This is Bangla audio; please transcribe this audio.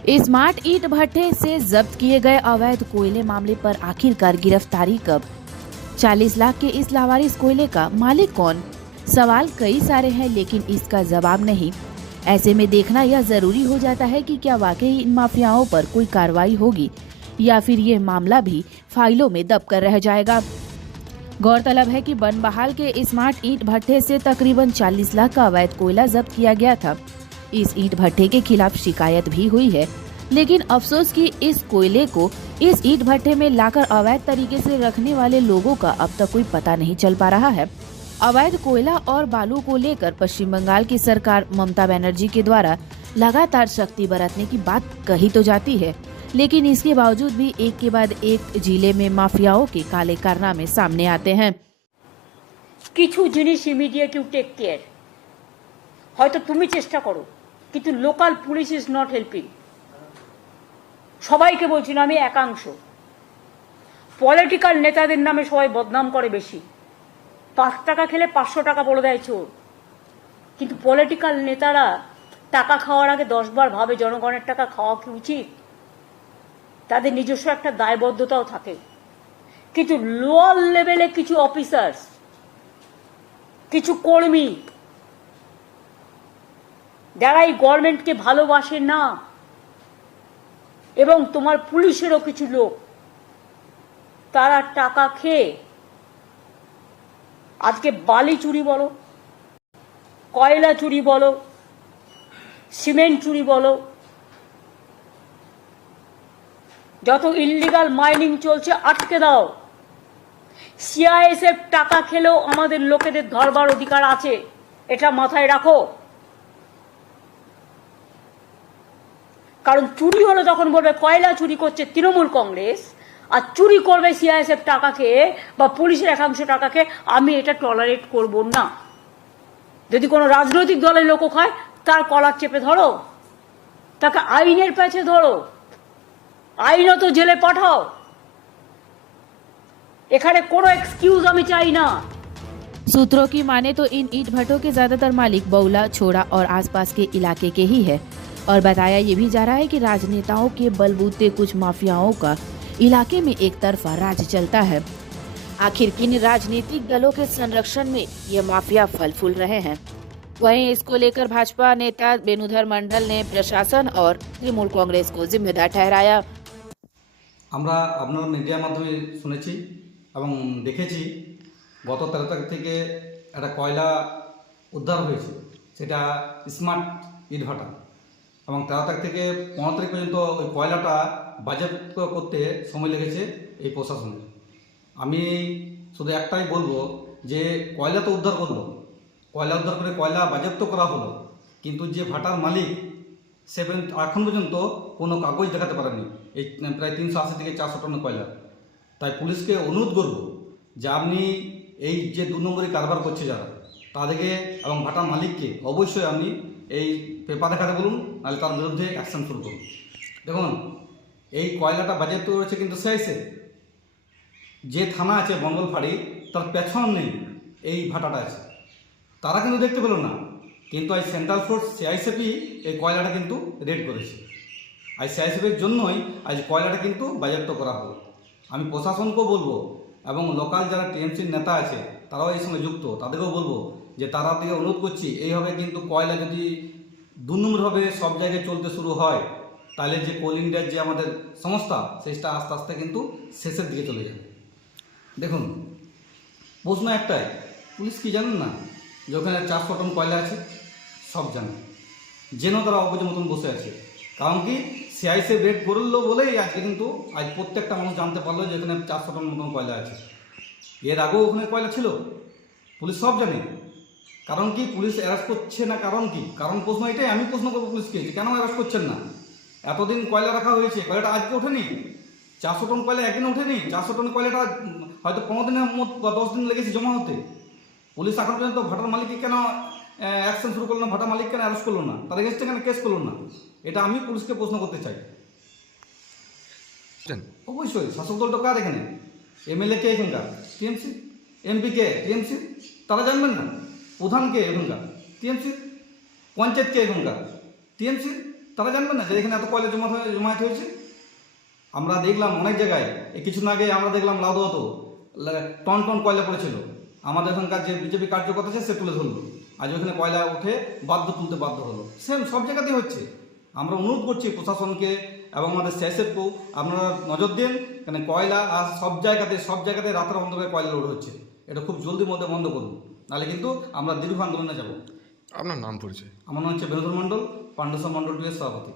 स्मार्ट ईंट भट्ठे से जब्त किए गए अवैध कोयले मामले पर आखिरकार गिरफ्तारी कब? 40 लाख के इस लावारिस कोयले का मालिक कौन? सवाल कई सारे हैं लेकिन इसका जवाब नहीं। ऐसे में देखना यह जरूरी हो जाता है कि क्या वाकई इन माफियाओं पर कोई कार्रवाई होगी या फिर ये मामला भी फाइलों में दब कर रह जाएगा। गौरतलब है कि बनबहाल के स्मार्ट ईंट भट्ठे से तकरीबन 40 लाख का अवैध कोयला जब्त किया गया था। इस ईंट भट्ठे के खिलाफ शिकायत भी हुई है, लेकिन अफसोस कि इस कोयले को इस ईंट भट्ठे में लाकर अवैध तरीके से रखने वाले लोगों का अब तक कोई पता नहीं चल पा रहा है। अवैध कोयला और बालू को लेकर पश्चिम बंगाल की सरकार ममता बनर्जी के द्वारा लगातार सख्ती बरतने की बात कही तो जाती है, लेकिन इसके बावजूद भी एक के बाद एक जिले में माफियाओं के काले कारनामे सामने आते हैं। কিছু জিনিস ইমিডিয়েট ইউ টেক কেয়ার, হয়তো তুমি চেষ্টা করো, কিন্তু local police is not helping. সবাইকে বলছি না, আমি একাংশ পলিটিক্যাল নেতাদের নামে সবাই বদনাম করে বেশি। 5 টাকা খেলে 500 টাকা বলে দেয় চোর, কিন্তু পলিটিক্যাল নেতারা টাকা খাওয়ার আগে 10 বার ভাবে জনগণের টাকা খাওয়া কি উচিত। তাদের নিজস্ব একটা দায়বদ্ধতাও থাকে, কিন্তু লোয়ার লেভেলে কিছু অফিসার্স, কিছু কর্মী যারা এই গভর্নমেন্টকে ভালোবাসে না, এবং তোমার পুলিশেরও কিছু লোক, তারা টাকা খেয়ে আজকে বালি চুরি বলো, কয়লা চুরি বলো, সিমেন্ট চুরি বলো, যত ইল্লিগাল মাইনিং চলছে আটকে দাও। সিআইএসএফ টাকা খেলেও আমাদের লোকেদের ধরবার অধিকার আছে, এটা মাথায় রাখো। কারণ চুরি হলো যখন বলবে কয়লা চুরি করছে তৃণমূল কংগ্রেস, আর চুরি করবে সিআইএসএফ টাকা খেয়ে বা পুলিশের একাংশ টাকা খেয়ে, আমি এটা টলারেট করব না। যদি কোনো রাজনৈতিক দলের লোকও খায়, তার কলার চেপে ধরো, তাকে আইনের পেছে ধরো, আইনত জেলে পাঠাও। এখানে কোনো এক্সকিউজ আমি চাই না। सूत्रों की माने तो इन ईंट भट्टों के ज्यादातर मालिक बौला, छोड़ा और आसपास के इलाके के ही है, और बताया ये भी जा रहा है कि राजनेताओं के बलबूते कुछ माफियाओं का इलाके में एक तरफा राज चलता है। आखिर किन राजनीतिक दलों के संरक्षण में ये माफिया फल फूल रहे हैं? वहीं इसको लेकर भाजपा नेता बेनुधर मंडल ने प्रशासन और तृणमूल कांग्रेस को जिम्मेदार ठहराया। আমরা আপনার মিডিয়ার মাধ্যমে শুনেছি এবং দেখেছি গত 13 তারিখ থেকে একটা কয়লা উদ্ধার হয়েছে, সেটা স্মার্ট ইট ভাটা, এবং 13 তারিখ থেকে 15 তারিখ পর্যন্ত ওই কয়লাটা বাজেয়াপ্ত করতে সময় লেগেছে এই প্রশাসনের। আমি শুধু একটাই বলবো যে কয়লা তো উদ্ধার করলো, কয়লা উদ্ধার করে কয়লা বাজেয়াপ্ত করা হলো, কিন্তু যে ভাটার মালিক সে এখন পর্যন্ত কোনো কাগজ দেখাতে পারেনি এই প্রায় 380 থেকে 400 টন কয়লা। তাই পুলিশকে অনুরোধ করব যে আপনি এই যে 2 নম্বরই কারবার করছে যারা, তাদেরকে এবং ভাটার মালিককে অবশ্যই আপনি এই পেপার দেখাতে বলুন, নাহলে তার বিরুদ্ধে অ্যাকশন শুরু করুন। দেখুন, এই কয়লাটা বাজেয়াপ্ত করেছে কিন্তু সিআইএসএফ, যে থানা আছে মঙ্গলফাড়ি, তার পেছন নেই এই ভাটাটা আছে, তারা কিন্তু দেখতে পেল না, কিন্তু আজ সেন্ট্রাল ফোর্স সিআইএসএফই এই কয়লাটা কিন্তু রেড করেছে। আজ সিআইএসএফের জন্যই আজ কয়লাটা কিন্তু বাজেয়াপ্ত করা হলো। আমি প্রশাসনকেও বলবো এবং লোকাল যারা টিএমসির নেতা আছে তারাও এই সঙ্গে যুক্ত, তাদেরকেও বলবো যে তারা থেকে অনুরোধ করছি, এইভাবে কিন্তু কয়লা যদি 2 নম্বরভাবে সব জায়গায় চলতে শুরু হয়, তাহলে যে কোল ইন্ডিয়ার যে আমাদের সংস্থা, সেটা আস্তে আস্তে কিন্তু শেষের দিকে চলে যাবে। দেখুন, প্রশ্ন একটাই, পুলিশ কি জানেন না যে ওখানে 400 টন কয়লা আছে? সব জানে, যেন তারা অবুঝের মতন বসে আছে। কারণ কি, সিআইএসএফ রেড করলো বলেই আজকে কিন্তু আজ প্রত্যেকটা মানুষ জানতে পারলো যে এখানে 400 টন মতন কয়লা আছে। এর আগেও ওখানে কয়লা ছিল, পুলিশ সব জানে। কারণ কি পুলিশ অ্যারেস্ট করছে না? কারণ কি? কারণ প্রশ্ন এটাই আমি প্রশ্ন করবো পুলিশকে, যে কেন অ্যারেস্ট করছেন না? এতদিন কয়লা রাখা হয়েছে, কয়লাটা আজকে ওঠেনি। 400 টন কয়লা একদিন ওঠেনি। 400 টন কয়লাটা হয়তো 15 দিনের মতো বা 10 দিন লেগেছে জমা হতে। পুলিশ এখন পর্যন্ত ভাটার মালিককে কেন অ্যাকশন শুরু করলো না? ভাটার মালিক কেন অ্যারেস্ট করলো না? তাদের এগেন্সটে কেন কেস করলো না? এটা আমি পুলিশকে প্রশ্ন করতে চাই। অবশ্যই শাসক দলটা কার এখানে? এমএলএ কে এখানকার? টিএমসি। এমপি কে? টিএমসি। তারা জানবেন না? প্রধান কে এখানকার? টিএমসি। পঞ্চায়েত কে এখানকার? টিএমসি। তারা জানবে না যে এখানে এত কয়লা জমায়েত হয়েছে। আমরা দেখলাম অনেক জায়গায় এই কিছুদিন আগে আমরা দেখলাম লাউদোয়াত টন টন কয়লা পড়েছিল, আমাদের এখানকার যে বিজেপি কার্যকর্তা আছে সে তুলে ধরলো, আজ ওখানে কয়লা উঠে তুলতে বাধ্য হলো। সেম সব জায়গাতেই হচ্ছে। আমরা অনুরোধ করছি প্রশাসনকে এবং আমাদের সিআইএসএফকেও, আপনারা নজর দিন, কেন কয়লা আর সব জায়গাতে রাতের অন্ধকারে কয়লা লোড হচ্ছে। এটা খুব জলদির মধ্যে বন্ধ করুন, নাহলে কিন্তু আমরা দীর্ঘ আন্দোলনে যাব। আপনার নাম পরিচয়? আমার নাম হচ্ছে বেনুধর মণ্ডল, পাণ্ডসা মণ্ডল 2 এর সভাপতি।